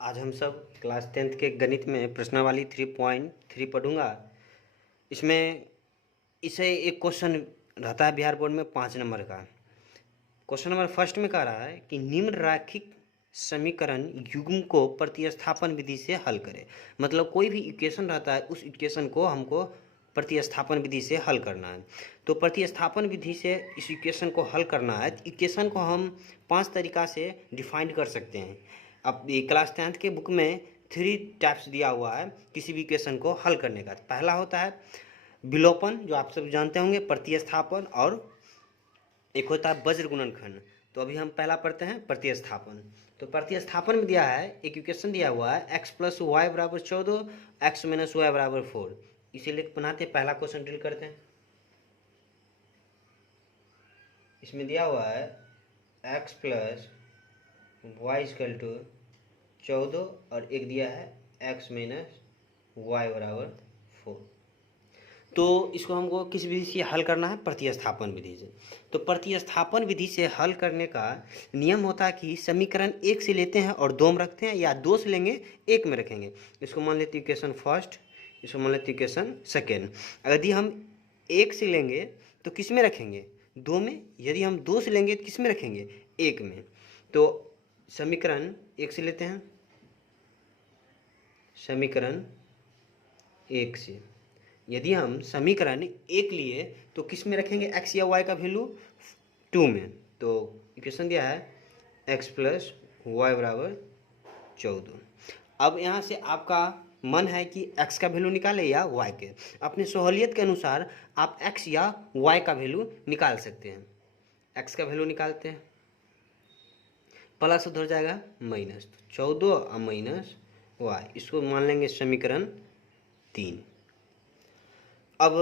आज हम सब क्लास 10th के गणित में प्रश्नावली 3.3 पढ़ूंगा। इसमें इसे एक क्वेश्चन रहता है बिहार बोर्ड में 5 नंबर का। क्वेश्चन नंबर फर्स्ट में कह रहा है कि निम्न रैखिक समीकरण युग्म को प्रतिस्थापन विधि से हल करें। मतलब कोई भी इक्वेशन रहता है, उस इक्वेशन को हमको प्रतिस्थापन विधि से हल करना है। तो प्रतिस्थापन विधि से इस इक्वेशन को हल करना है। इक्वेशन को हम 5 तरीका से डिफाइन कर सकते हैं। अब ये क्लास 10th के बुक में 3 टाइप्स दिया हुआ है किसी भी इक्वेशन को हल करने का। पहला होता है विलोपन, जो आप सब जानते होंगे, प्रतिस्थापन, और एक होता है वज्र गुणनखंड। तो अभी हम पहला पढ़ते हैं प्रतिस्थापन। तो प्रतिस्थापन में दिया है, एक इक्वेशन दिया हुआ है x + y = 14, x - y = 4। इसीलिए बनाते पहला क्वेश्चन ड्रिल करते हैं। इसमें दिया हुआ है x + y = 14 और एक दिया है x - y = 4। तो इसको हमको किस विधि से हल करना है? प्रतिस्थापन विधि से। तो प्रतिस्थापन विधि से हल करने का नियम होता है कि समीकरण 1 से लेते हैं और 2 में रखते हैं, या 2 से लेंगे 1 में रखेंगे। इसको मान लेते हैं इक्वेशन फर्स्ट, इसको मान लेते हैं इक्वेशन सेकेंड। यदि हम 1 से लेंगे तो किस में रखेंगे? 2 में। यदि हम 2 से लेंगे तो किस में रखेंगे? 1 में। तो समीकरण 1 से लेते हैं, समीकरण 1 से यदि हम समीकरण 1 लिए तो किस में रखेंगे? x या y का वैल्यू 2 में। तो इक्वेशन दिया है x + y = 14। अब यहाँ से आपका मन है कि x का वैल्यू निकाले या y के। अपने सहूलियत के अनुसार आप x या y का वैल्यू निकाल सकते हैं। x का वैल्यू निकालते हैं, प्लस उधर जाएगा माइनस, 14 और माइनस y, इसको मान लेंगे समीकरण 3। अब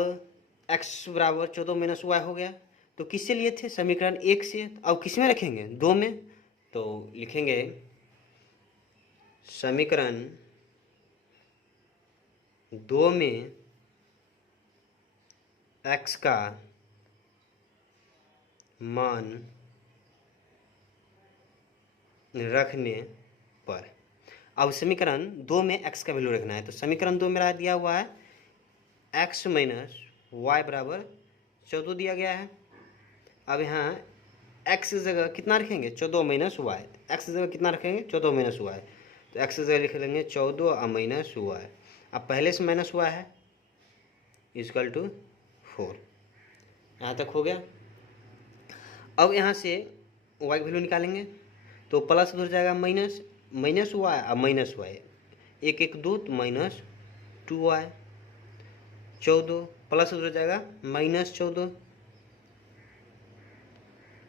x = 14 - y हो गया। तो किससे लिए थे? समीकरण 1 से। अब किस में रखेंगे? 2 में। तो लिखेंगे समीकरण 2 में x का मान रखने पर। अब समीकरण 2 में x का वैल्यू रखना है। तो समीकरण 2 मेरा दिया हुआ है x - y = 14 दिया गया है। अब यहाँ x की जगह कितना रखेंगे? 14 - y। x की जगह कितना रखेंगे? 14 - y। तो x की जगह लिख लेंगे 14 और माइनस y। अब पहले से माइनस y है, = 4। यहाँ तक हो गया। अब यहाँ से y की वैल्यू निकालेंगे तो प्लस उधर जाएगा माइनस, माइनस y और माइनस y, 1 1 2 तो -2y। 14 प्लस उधर जाएगा -14,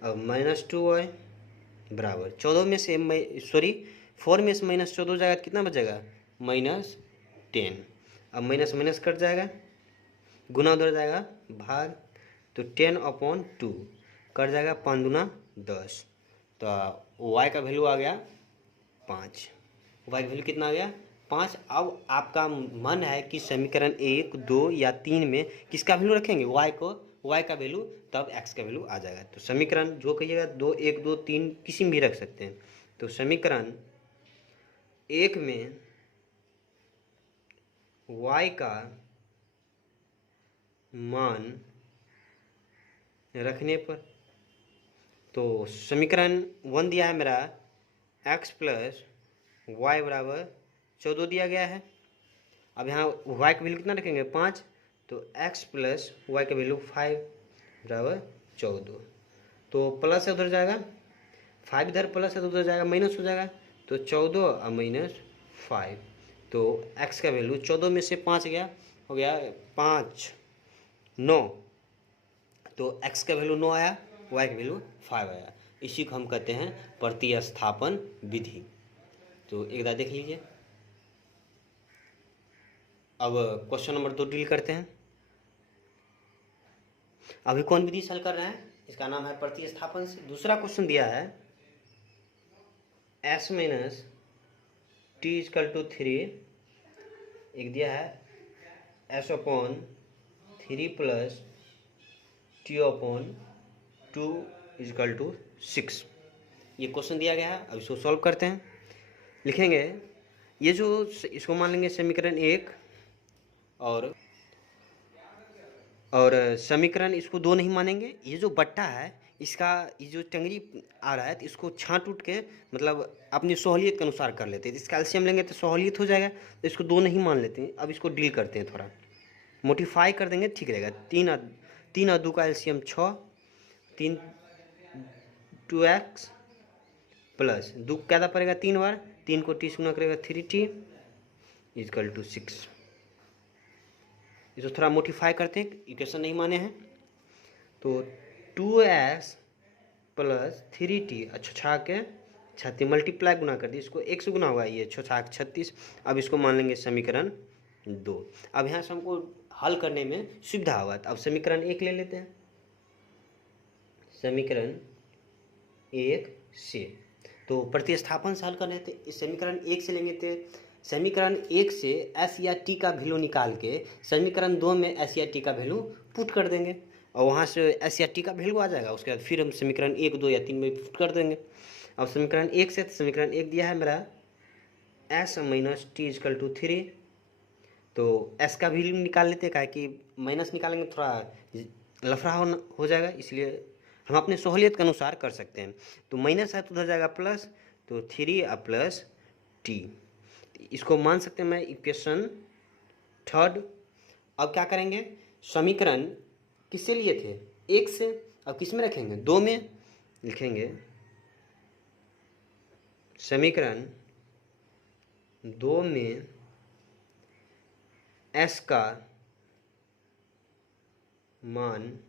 अब -2y बराबर 14 में से 4 में से -14 जाएगा तो कितना बचेगा? -10। अब माइनस माइनस कट जाएगा, गुना उधर जाएगा भाग, तो 10/2 कट जाएगा, 5 दूना 10। तो y का वैल्यू आ गया 5। y का वैल्यू कितना आ गया? 5। अब आपका मन है कि समीकरण 1, 2 या 3 में किसका वैल्यू रखेंगे? y का वैल्यू, तब x का वैल्यू आ जाएगा। तो समीकरण जो कहिएगा 2, 1, 2, 3 किसी में भी रख सकते हैं। तो समीकरण 1 में y का मान रखने पर, तो समीकरण 1 दिया है मेरा x + y = 14 दिया गया है। अब यहाँ y का वैल्यू कितना रखेंगे? 5। तो x + y का वैल्यू 5 = 14। तो प्लस है उधर जाएगा, 5 इधर प्लस है तो उधर जाएगा माइनस हो जाएगा, तो 14 और -5। तो x का वैल्यू 14 में से 5 गया, हो गया 5 9। तो x का वैल्यू 9 आया, y का वैल्यू 5 आया। इसी को हम कहते हैं प्रतिस्थापन विधि। तो एक बार देख लीजिए। अब क्वेश्चन नंबर 2 डील करते हैं। अभी कौन विधि से हल कर रहे हैं? इसका नाम है प्रतिस्थापन से। दूसरा क्वेश्चन दिया है s - t = 3, एक दिया है s/3 + t/2 = 6। ये क्वेश्चन दिया गया है। अब इसको सॉल्व करते हैं। लिखेंगे ये जो इसको मान लेंगे समीकरण 1 और समीकरण इसको 2 नहीं मानेंगे। ये जो बट्टा है इसका ये जो टंगरी आ रहा है तो इसको छांट उठ के मतलब अपनी सहूलियत के अनुसार कर लेते हैं। इसका एलसीएम लेंगे तो सहूलियत हो जाएगा, तो इसको 2 नहीं मान लेते हैं। अब इसको डील करते हैं, थोड़ा मोडिफाई कर देंगे, ठीक रहेगा। 3 और 2 का एलसीएम 6, 3 2x प्लस 2 क्या पड़ेगा 3 बार, 3 को टी से गुना करेगा 3t इजकल टू 6। इसको थोड़ा मोडिफाई करते हैं, इक्वेशन नहीं माने हैं तो 2s प्लस 3t छा के 36 मल्टीप्लाई गुना कर दी, इसको 1 से गुना होगा, ये 6 36। अब इसको मान लेंगे समीकरण 2। अब यहाँ से हमको हल करने में सुविधा होगा, तो अब समीकरण 1 ले लेते हैं। समीकरण 1 से तो प्रतिस्थापन से हल करने थे, इस समीकरण 1 से लेंगे थे। समीकरण 1 से एस या टी का वैल्यू निकाल के समीकरण 2 में एस या टी का वैल्यू पुट कर देंगे और वहाँ से एस या टी का वैल्यू आ जाएगा। उसके बाद फिर हम समीकरण 1 2 या 3 में पुट कर देंगे। अब समीकरण 1 से समीकरण 1 दिया है मेरा S minus T equal to 3, तो एस का वैल्यू निकाल लेते हैं, कि माइनस निकालेंगे थोड़ा लफड़ा हो जाएगा, इसलिए हम अपने सहूलियत के अनुसार कर सकते हैं। तो माइनस है तो उधर जाएगा प्लस, तो 3 प्लस टी, इसको मान सकते हैं मैं इक्वेशन 3। अब क्या करेंगे, समीकरण किससे लिए थे 1 से, अब किस में रखेंगे 2 में लिखेंगे। समीकरण 2 में s का मान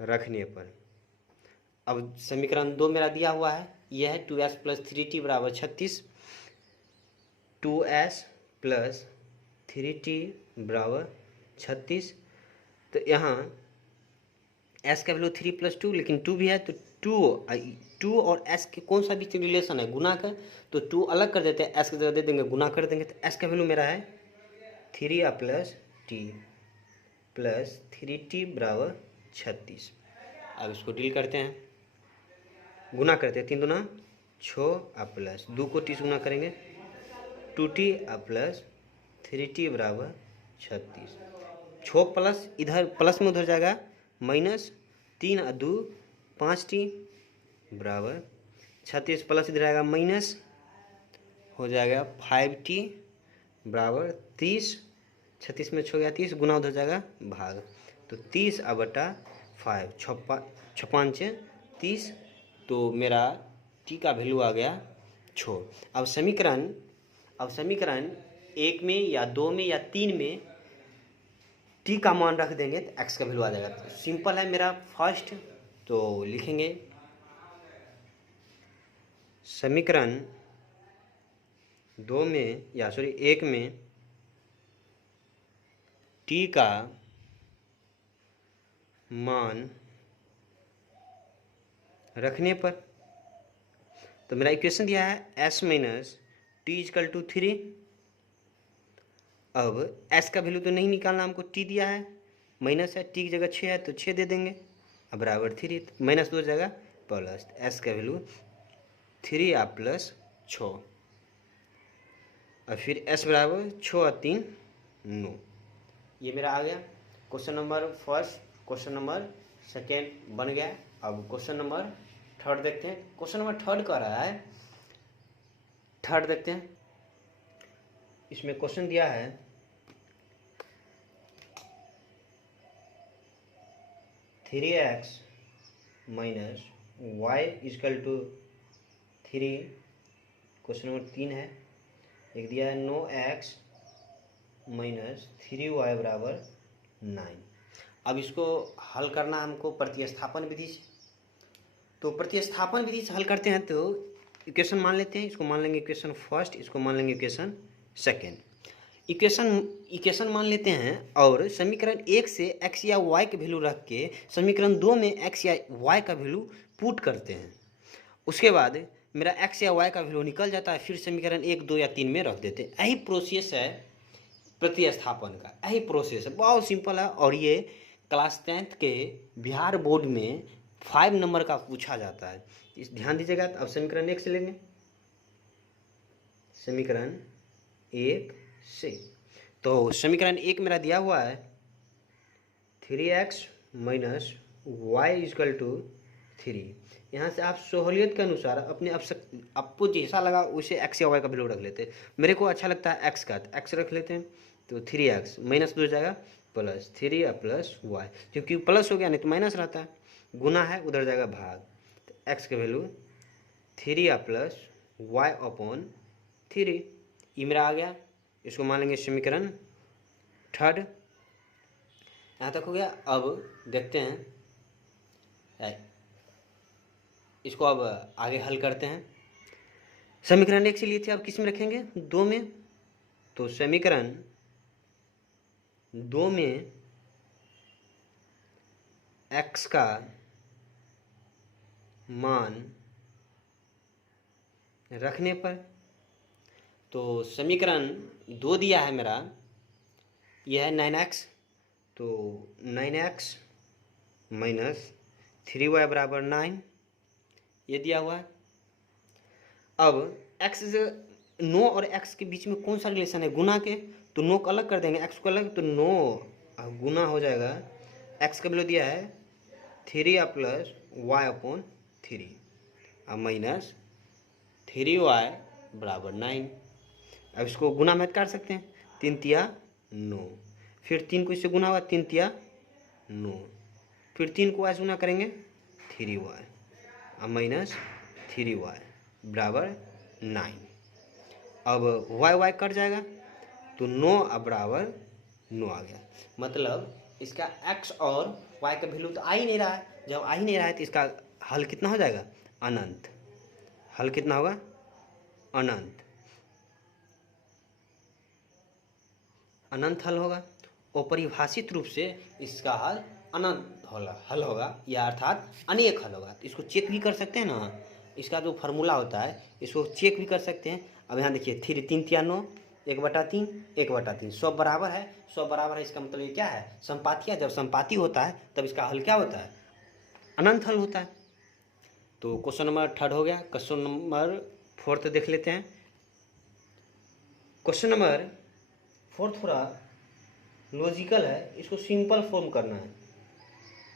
रखने पर, अब समीकरण 2 मेरा दिया हुआ है, यह है 2s प्लस 3t बराबर 36, 2s प्लस 3t बराबर 36। तो यहाँ s का वैल्यू 3 प्लस 2, लेकिन 2 भी है तो 2 और s के कौन सा बीच रिलेशन है, गुना का, तो 2 अलग कर देते हैं, s की जगह दे देंगे गुना कर देंगे, तो s का वैल्यू मेरा है 3 प्लस t प्लस 3t बराबर 36। अब इसको डील करते हैं, गुना करते हैं, 3 दूना 6 प्लस 2 को टी से गुना करेंगे 2t प्लस 3t बराबर 36। 6 प्लस इधर प्लस में उधर जाएगा माइनस, 3 और 2 5t बराबर 36, प्लस इधर आएगा माइनस, हो जाएगा 5t बराबर 30। 36 में 6 गया 30, गुना उधर जाएगा भाग, तो 30 बटा 5 5 30, तो मेरा टी का वैल्यू आ गया 6। अब समीकरण 1 में या 2 में या 3 में टी का मान रख देंगे तो एक्स का वैल्यू आ जाएगा। तो सिंपल है मेरा फर्स्ट, तो लिखेंगे समीकरण 2 में या 1 में टी का मान रखने पर, तो मेरा इक्वेशन दिया है s minus T equal to 3। अब s का वैल्यू तो नहीं निकालना, हमको t दिया है, माइनस है, t की जगह 6 है तो 6 दे देंगे, अब बराबर 3, माइनस 2 जगह प्लस, s का वैल्यू 3 प्लस 6, और फिर s बराबर 6 और 3 9। ये मेरा आ गया question number first. Question number second बन गया। अब क्वेश्चन नंबर थर्ड देखते हैं। क्वेश्चन नंबर थर्ड कह रहा है, थर्ड देखते हैं। इसमें क्वेश्चन दिया है 3x minus Y equal to 3, question number 3 है। एक दिया है 9x माइनस 3y बराबर 9। अब इसको हल करना हमको प्रतिस्थापन विधि से, तो प्रतिस्थापन विधि से हल करते हैं तो इक्वेशन मान लेते हैं, इसको मान लेंगे इक्वेशन फर्स्ट, इसको मान लेंगे इक्वेशन सेकेंड। इक्वेशन मान लेते हैं और समीकरण 1 से x या y के वैल्यू रख के समीकरण 2 में x या y का वैल्यू पुट करते हैं। उसके बाद मेरा x या y का वैल्यू निकल जाता है, फिर समीकरण 1 2 या 3 में रख देते हैं। यही प्रोसेस है प्रतिस्थापन का, यही प्रोसेस है, बहुत सिंपल है। और ये क्लास 10th के बिहार बोर्ड में 5 नंबर का पूछा जाता है, इस ध्यान दीजिएगा। अब समीकरण 1 से लेंगे, समीकरण 1 से। तो समीकरण 1 मेरा दिया हुआ है 3x minus Y equal to 3। यहाँ से आप सहूलियत के अनुसार अपने आपको जैसा लगा वैसे एक्स या वाई का वैल्यू रख लेते हैं। मेरे को अच्छा लगता है एक्स का, तो एक्स रख लेते हैं। तो 3x माइनस 2 हो जाएगा प्लस 3 या प्लस वाई, क्योंकि प्लस हो गया नहीं तो माइनस रहता है, गुना है उधर जाएगा भाग। तो एक्स का वैल्यू 3 या प्लस वाई अपॉन 3 ये मेरा आ गया। इसको मान लेंगे समीकरण 3। यहाँ तक हो गया। अब देखते हैं, इसको अब आगे हल करते हैं। समीकरण 1 से लिए थे, अब किस में रखेंगे? 2 में। तो समीकरण 2 में x का मान रखने पर, तो समीकरण 2 दिया है मेरा, यह है 9x। तो 9x माइनस 3y बराबर 9, ये दिया हुआ है। अब x नो और x के बीच में कौन सा रिलेशन है? गुना के। तो नो को अलग कर देंगे, x को अलग, तो नो गुना हो जाएगा। x का वैल्यू दिया है 3 या प्लस वाई अपॉन 3 और माइनस 3y बराबर 9। अब इसको गुना में काट सकते हैं, 3 तिया 9, फिर 3 को इससे गुना हुआ 3 तिया 9, फिर 3 को y से गुना करेंगे 3y और माइनस 3y बराबर 9। अब y कट जाएगा तो 9 बराबर 9 आ गया। मतलब इसका x और y का वैल्यू तो आ ही नहीं रहा है। जब आ ही नहीं रहा है तो इसका हल कितना हो जाएगा? अनंत। हल कितना होगा? अनंत। अनंत हल होगा और परिभाषित रूप से इसका हल अनंत हल होगा, या अर्थात अनेक हल होगा। तो इसको चेक भी कर सकते हैं ना, इसका जो फार्मूला होता है इसको चेक भी कर सकते हैं। अब यहाँ देखिए 3 तिया 9, 1/3 1/3 सब बराबर है, सब बराबर है। इसका मतलब ये क्या है? संपातिया। जब संपाती होता है तब इसका हल क्या होता है? अनंत हल होता है। तो क्वेश्चन नंबर 3 हो गया। क्वेश्चन नंबर 4 देख लेते हैं। क्वेश्चन नंबर 4 थोड़ा लॉजिकल है, इसको सिंपल फॉर्म करना है,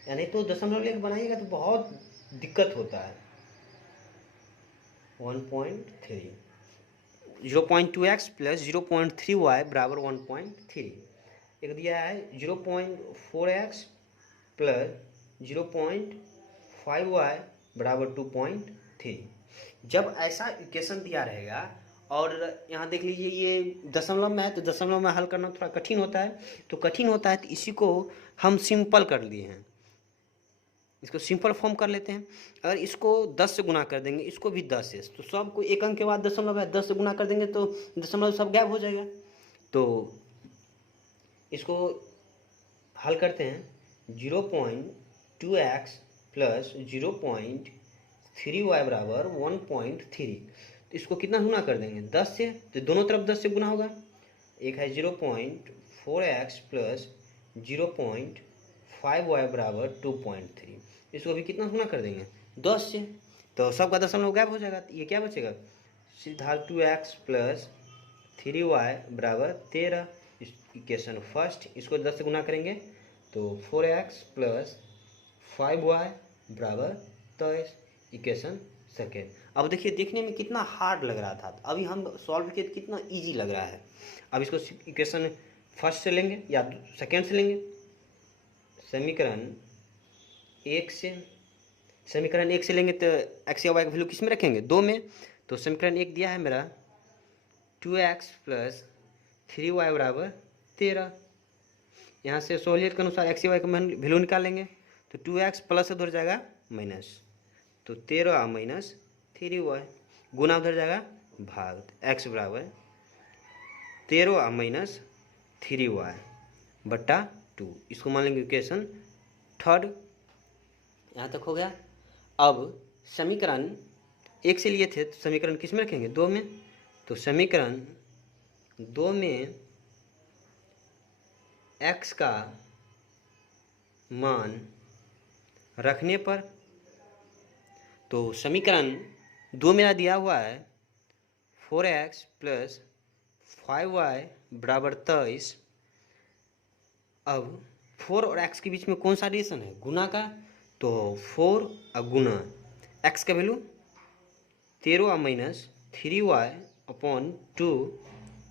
यानी तो दशमलव लेकर बनाइएगा तो बहुत दिक्कत होता है। 1.3 0.2x प्लस 0.3y बराबर 1.3। एक दिया है 0.4x प्लस 0.5y बराबर 2.3। जब ऐसा इक्वेशन दिया रहेगा और यहाँ देख लीजिए ये दशमलव में है, तो दशमलव में हल करना थोड़ा कठिन होता है। तो कठिन होता है तो इसी को हम सिंपल कर लिए हैं, इसको सिंपल फॉर्म कर लेते हैं। अगर इसको 10 से गुना कर देंगे, इसको भी 10 से, तो सबको एक अंक के बाद दशमलव है, 10 से गुना कर देंगे तो दशमलव सब गायब हो जाएगा। तो इसको हल करते हैं। 0.2x प्लस 0.3y बराबर 1.3। तो इसको कितना गुना कर देंगे? 10 से, तो दोनों तरफ 10 से गुना होगा। एक है 0.4x प्लस 0.5y बराबर 2.3। इसको भी कितना गुना कर देंगे? 10 से, तो सबका दशमलव गायब हो जाएगा। ये क्या बचेगा? सीधा 2x प्लस 3y बराबर 13। इक्वेशन फर्स्ट, इसको 10 से गुना करेंगे तो 4x प्लस 5y बराबर 23। Equation second. अब देखिए देखने में कितना हार्ड लग रहा था, अभी हम सॉल्व किए कितना इजी लग रहा है। अब इसको इक्वेशन फर्स्ट से लेंगे या सेकेंड से लेंगे? समीकरण 1 से। समीकरण 1 से लेंगे तो एक्स या वाई का वैल्यू किस में रखेंगे? 2 में। तो समीकरण 1 दिया है मेरा 2x प्लस 3y बराबर 13। यहाँ से सहूलियत के अनुसार एक्स वाई का वैल्यू निकालेंगे तो 2x प्लस उधर जाएगा माइनस, तो 13 माइनस 3y गुना उधर जाएगा भाग, x बराबर 13 माइनस 3y बट्टा 2। इसको मान लेंगे इक्वेशन थर्ड। यहाँ तक हो गया। अब समीकरण 1 से लिए थे तो समीकरण किस में रखेंगे? 2 में। तो समीकरण 2 में x का मान रखने पर, तो समीकरण 2 मेरा दिया हुआ है 4x प्लस 5y बराबर 23। अब 4 और x के बीच में कौन सा रिलेशन है? गुना का। तो 4 और गुना x का वैल्यू 13 और minus 3y upon 2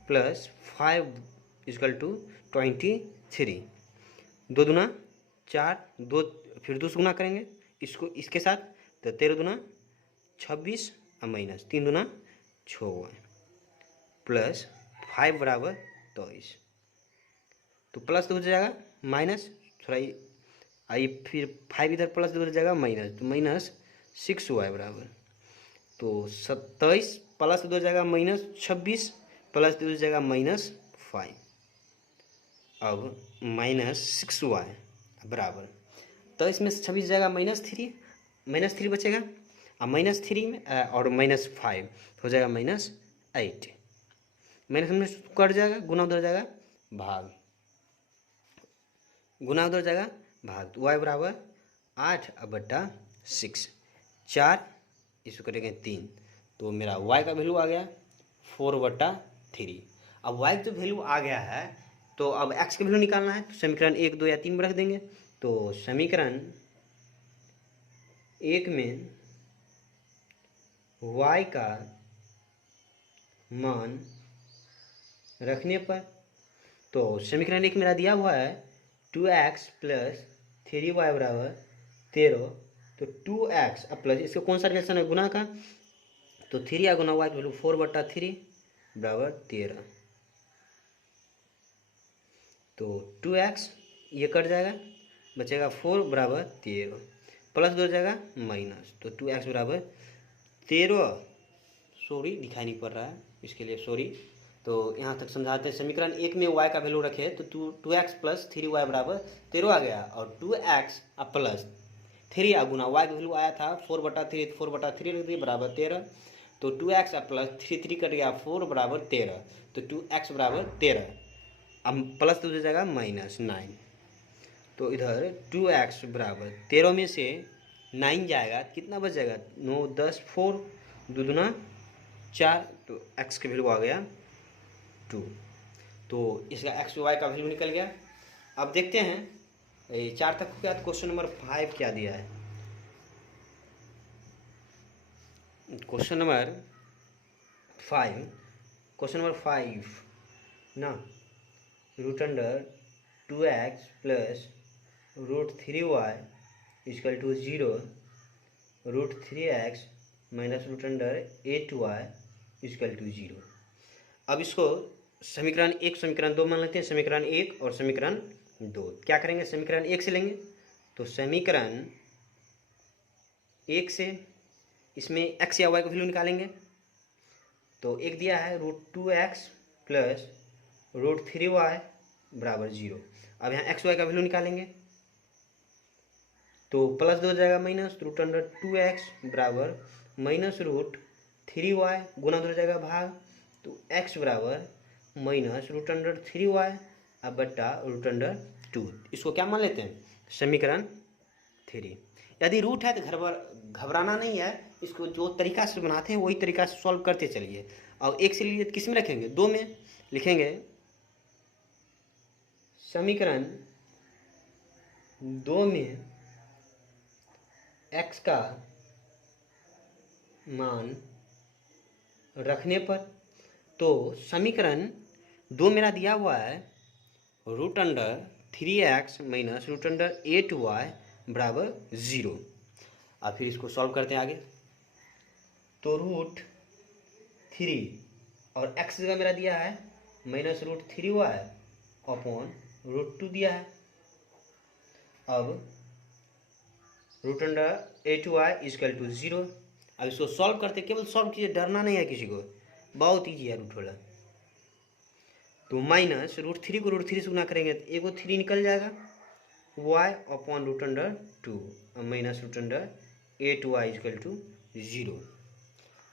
plus 5 equal to 23। 2 दूना 4, 2 फिर 2 से गुना करेंगे इसको इसके साथ, तो 13 दूना 26 और माइनस 3 दूना 6 प्लस 5 बराबर 23। तो प्लस 2 हो जाएगा माइनस, थोड़ा आई फिर 5 इधर प्लस 2 हो जाएगा माइनस, तो माइनस 6y बराबर। तो 27 प्लस 2 हो जाएगा माइनस 26 प्लस 2 हो जाएगा माइनस 5। अब माइनस 6y बराबर, तो इसमें 26 जाएगा -3 बचेगा, और -3 में और -5 हो जाएगा -8। माइनस में कट जाएगा, गुना उधर जाएगा भाग, गुना उधर जाएगा भाग। तो y बराबर 8/6, 4 इसको करेंगे 3, तो मेरा y का वैल्यू आ गया 4/3। अब y जो वैल्यू आ गया है, तो अब x का वैल्यू निकालना है, तो समीकरण 1, 2 या 3 में रख देंगे। तो समीकरण 1 में y का मान रखने पर, तो समीकरण 1 मेरा दिया हुआ है 2x प्लस 3y बराबर 13। तो 2x प्लस इसका कौन सा रिलेशन है? गुना का। तो 3 या गुना y वैल्यू 4/3 बराबर 13। तो 2x ये कट जाएगा, बचेगा 4 बराबर 13, प्लस 2 हो जाएगा माइनस, तो 2x बराबर 13। सॉरी दिखाई नहीं पड़ रहा है, इसके लिए सॉरी। तो यहाँ तक समझाते हैं। समीकरण 1 में y का वैल्यू रखे तो 2x प्लस 3y बराबर 13 आ गया, और 2x प्लस 3 या गुना y का वैल्यू आया था 4/3, 4/3 रख दिए बराबर 13। तो 2x प्लस 3 कट गया 4 बराबर 13, तो 2x बराबर 13। अब प्लस तो हो जाएगा -9। तो इधर 2x बराबर 13 में से 9 जाएगा, कितना बच जाएगा? 9, 10, 4, 2 दूना 4, तो x का वैल्यू आ गया 2। तो इसका x y का वैल्यू निकल गया। अब देखते हैं 4 तक हो गया, तो क्वेश्चन नंबर 5 क्या दिया है? क्वेश्चन नंबर 5 ना, √2x plus √3y equal to 0, √3x minus √8y equal to 0। अब इसको समीकरण 1 समीकरण 2 मान लेते हैं। समीकरण 1 और समीकरण 2 क्या करेंगे? समीकरण 1 से लेंगे, तो समीकरण 1 से इसमें x या y का वैल्यू निकालेंगे। तो एक दिया है √2x प्लस √3y बराबर 0। अब यहाँ x y का वैल्यू निकालेंगे, तो प्लस 2 हो जाएगा माइनस, √2x बराबर माइनस √3y, गुना 2 हो जाएगा भाग, तो x बराबर माइनस √3y अब बट्टा √2। इसको क्या मान लेते हैं? समीकरण 3। यदि रूट है तो घबराना नहीं है, इसको जो तरीका से बनाते हैं वही तरीका से सॉल्व करते चलिए। और एक से लिए किस में रखेंगे? 2 में लिखेंगे। समीकरण 2 में x का मान रखने पर, तो समीकरण 2 मेरा दिया हुआ है √3x माइनस √8y बराबर 0। अब फिर इसको सॉल्व करते हैं आगे। तो √3 और x जगह मेरा दिया है माइनस √3y अपॉन √2 दिया है। अब √8y इजकल टू 0। अब इसको सॉल्व करते, केवल सॉल्व कीजिए, डरना नहीं है किसी को, बहुत ईजी है रूट वाला। तो माइनस √3 को √3 से गुना करेंगे तो एगो 3 निकल जाएगा, y upon √2 minus √8y equal to 0।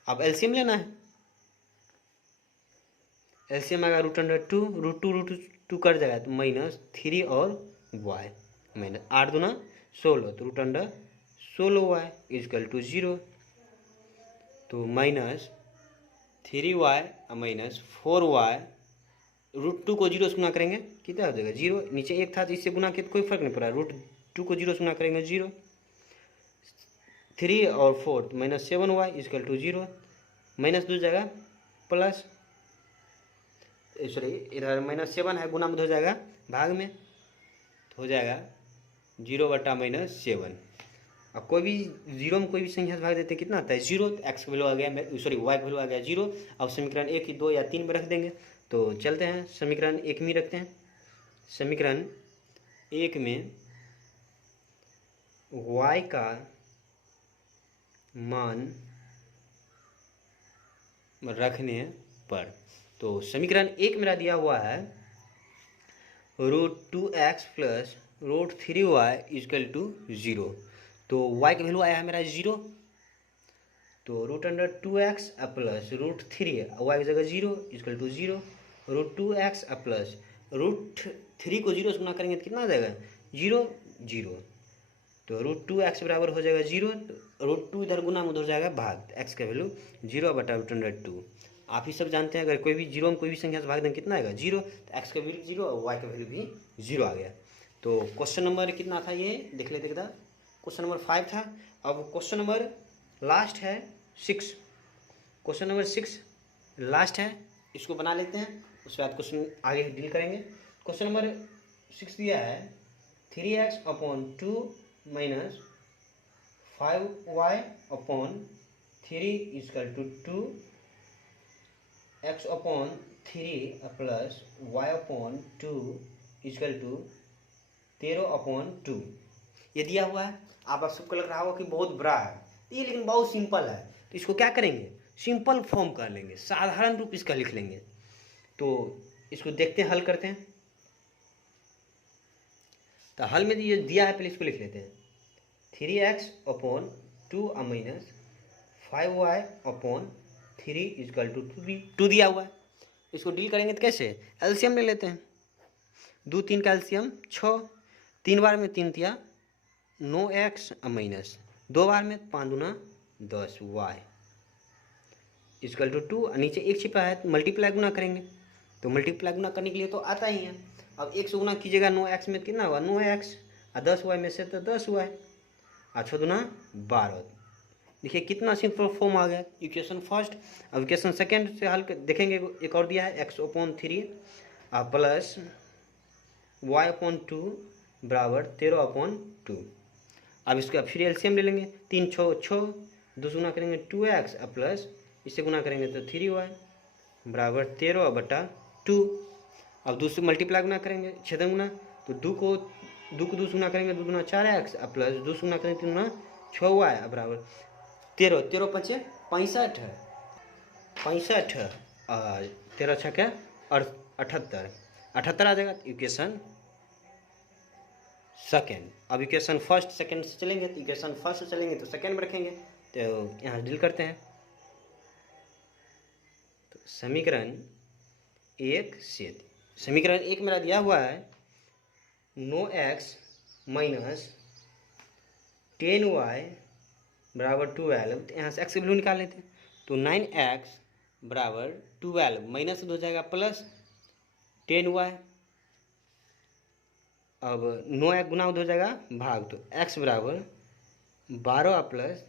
अब एलसीएम लेना है। एलसीएम आएगा √2 कट जाएगा, तो -3 और y माइनस 8 दूना 16, तो √16y इजकल टू 0। तो माइनस 3y माइनस 4y, √2 को 0 से गुना करेंगे कितना हो जाएगा 0, नीचे एक था तो इससे गुना किया तो कोई फर्क नहीं पड़ा, √2 को 0 से गुना करेंगे 0, 3 और 4 minus 7y equal to 0, minus 2 जाएगा प्लस, सॉरी इधर -7 है, गुना में हो जाएगा भाग में, तो हो जाएगा 0/-7। अब कोई भी 0 में कोई भी संख्या से भाग देते कितना आता है 0, तो x का वैल्यू आ गया, सॉरी y का वैल्यू आ गया 0। अब समीकरण 1 2 या 3 में रख देंगे, तो चलते हैं समीकरण 1 में रखते हैं। समीकरण 1 में y का मान रखने पर, तो समीकरण 1 मेरा दिया हुआ है √2x plus √3y equal to 0, तो y का वैल्यू आया है मेरा 0, तो √2x प्लस √3 y की जगह 0 इक्वल टू 0, √2x प्लस √3 को 0 से गुना करेंगे तो कितना आ जाएगा 0 0, तो √2x बराबर हो जाएगा 0, तो √2 इधर गुना में उधर जाएगा भाग, x का वैल्यू 0/√2। आप ही सब जानते हैं अगर कोई भी 0 में कोई भी संख्या से भाग दें कितना आएगा 0, तो x का वैल्यू 0 और y का वैल्यू भी 0 आ गया। तो क्वेश्चन नंबर कितना था ये देख लेते कितना, क्वेश्चन नंबर 5 था। अब क्वेश्चन नंबर लास्ट है 6, क्वेश्चन नंबर 6 लास्ट है, इसको बना लेते हैं, उसके बाद क्वेश्चन आगे डील करेंगे। क्वेश्चन नंबर 6 दिया है 3x/2 minus 5y/3 equal to 2, x/3 plus y/2 equal to 13/2, ये दिया हुआ है। आप सबको लग रहा होगा कि बहुत बड़ा है, ये लेकिन बहुत सिंपल है, तो इसको क्या करेंगे सिंपल फॉर्म कर लेंगे, साधारण रूप इसका लिख लेंगे। तो इसको देखते हैं, हल करते हैं। तो हल में ये दिया है, पहले इसको लिख लेते हैं 3x/2 minus 5y/3 equal to 2 दिया हुआ है। इसको डील करेंगे तो कैसे, एलसीएम ले लेते हैं, 2 3 का एलसीएम 6, 3 बार में 3 तिया 9x माइनस 2 बार में 5 दूना 10y इक्वल टू 2, नीचे एक छिपा है तो मल्टीप्लाई गुना करेंगे, तो मल्टीप्लाई गुना करने के लिए तो आता ही है। अब 1 से गुना कीजिएगा 9x में कितना हुआ 9x, और 10y में से तो 10y, 6 दूना 12। देखिए कितना सिंपल फॉर्म आ गया इक्वेशन फर्स्ट। अब इक्वेशन सेकेंड से हल देखेंगे, एक और दिया है x/3 प्लस y/2 बराबर 13/2। अब इसका फिर एलसीएम ले लेंगे, 3 6 6, 2 से गुना करेंगे 2x प्लस इससे गुना करेंगे तो 3y बराबर 13/2। अब 2 से मल्टीप्लाई गुना करेंगे छेदन गुना, तो 2 को 2 से गुना करेंगे 2 दूना 4x प्लस 2 से गुना करेंगे 3 दूना 6y बराबर 13, 13 5 65 है, 65 और 13 6 78 78 आ जाएगा इक्वेशन सेकेंड। अब इक्वेशन फर्स्ट सेकेंड से चलेंगे, तो इक्वेशन फर्स्ट से चलेंगे तो सेकेंड में रखेंगे, तो यहाँ डील करते हैं। तो समीकरण 1 से, समीकरण 1 मेरा दिया हुआ है 9x माइनस 10y बराबर 12, तो यहाँ से x की वैल्यू निकाल लेते हैं, तो 9x बराबर 12 माइनस हो जाएगा प्लस 10y, अब 9x गुना हो जाएगा भाग, तो x बराबर 12 प्लस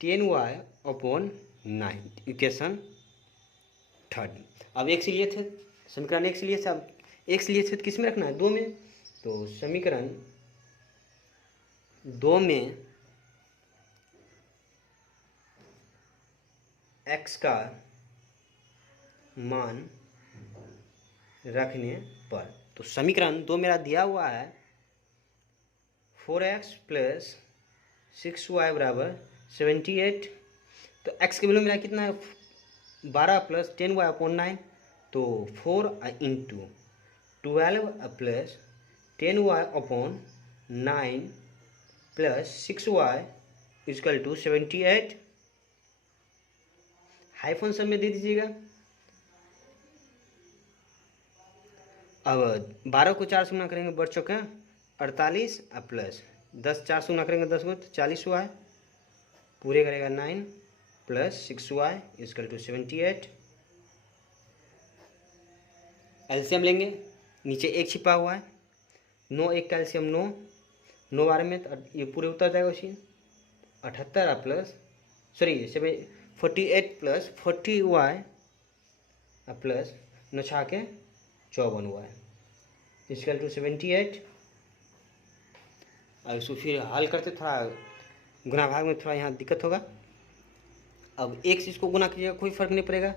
10y/9 इक्वेशन थर्ड। अब एक से लिए थे समीकरण 1 से लिए थे, अब 1 से लिए थे तो किस में रखना है 2 में, तो समीकरण 2 में x का मान रखने पर, तो समीकरण 2 मेरा दिया हुआ है 4x प्लस 6y बराबर 78, तो x की वैल्यू मेरा कितना है 12 प्लस 10y/9, तो 4 into 12 plus 10y/9 plus 6y equal to 78, hyphen सब में दे दीजिएगा। अब 12 को 4 से गुना करेंगे बढ़ चौके 48 प्लस 10 4 से गुना करेंगे 10 को तो 40y पूरे करेगा 9 plus 6y is equal to 78। LCM लेंगे, नीचे एक छिपा हुआ है, 9 एक का एलसीएम 9, 9 बारह में तो ये पूरे उतर जाएगा उसी 78 प्लस 48 प्लस 40y प्लस 9 छा के 54y इजकल टू 78। और इसको फिर हल करते थोड़ा गुना भाग में थोड़ा यहाँ दिक्कत होगा। अब एक से इसको गुना कीजिएगा कोई फर्क नहीं पड़ेगा,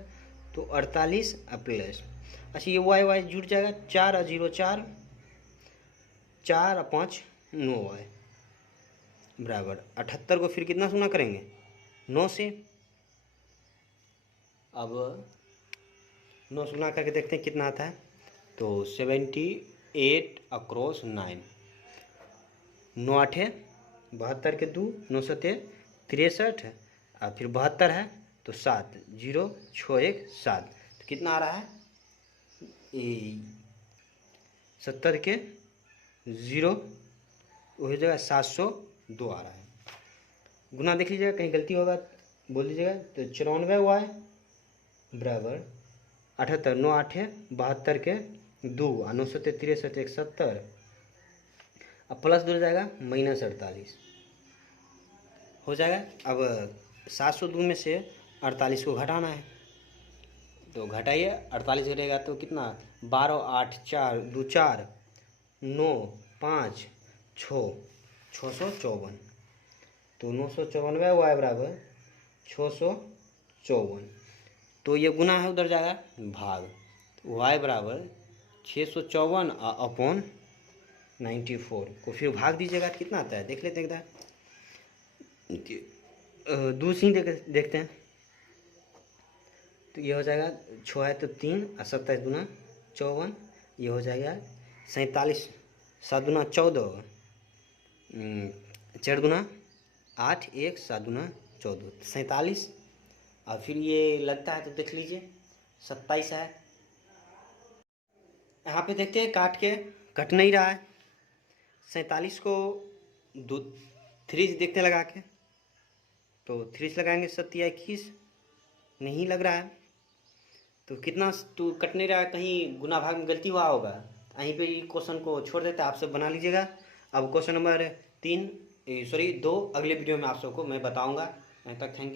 तो 48 प्लस, अच्छा ये वाई वाई जुड़ जाएगा, 4 और 0 4, 4 और 5 9y बराबर 78 को फिर कितना गुना करेंगे 9 से। अब 9 से गुना करके देखते हैं कितना आता है, तो 78 अक्रॉस 9, 9 आठे 72 के 2, 9 सते 63 और फिर 72 है तो 7, 0 6 1 7, तो कितना आ रहा है 70 के 0 हो जाएगा 702 आ रहा है। गुना देख लीजिएगा कहीं गलती होगा बोल दीजिएगा। तो 94y बराबर 78, 9 आठे 72 के 2 और 9 सते 63 1 70, अब प्लस 2 हो जाएगा -48 हो जाएगा। अब 702 में से 48 को घटाना है, तो घटाइए, 48 घटेगा तो कितना 12 8 4 2 4 9 5 6 654, तो 954 y बराबर 654, तो ये गुना है उधर जाएगा भाग, तो y बराबर 654 अपॉन 94 को फिर भाग दीजिएगा कितना आता है देख लेते हैं एकदम, दूसरी देखते हैं। तो ये हो जाएगा 6 है तो 3 और 27 दूना 54, ये हो जाएगा 47, 7 दूना 14, 4 दूना 8 1 7 दूना 14, 47, और फिर ये लगता है तो देख लीजिए 27 है। यहाँ पे देखते हैं काट के कट नहीं रहा है, 47 को 3 से देखते लगा के, तो 3 से लगाएंगे 7 या 21 नहीं लग रहा है, तो कितना तो कट नहीं रहा है, कहीं गुना भाग में गलती हुआ होगा, यहीं पे क्वेश्चन को छोड़ देते हैं, आप सब बना लीजिएगा। अब क्वेश्चन नंबर 2 अगले वीडियो में आप सबको मैं बताऊंगा। तब तक थैंक यू।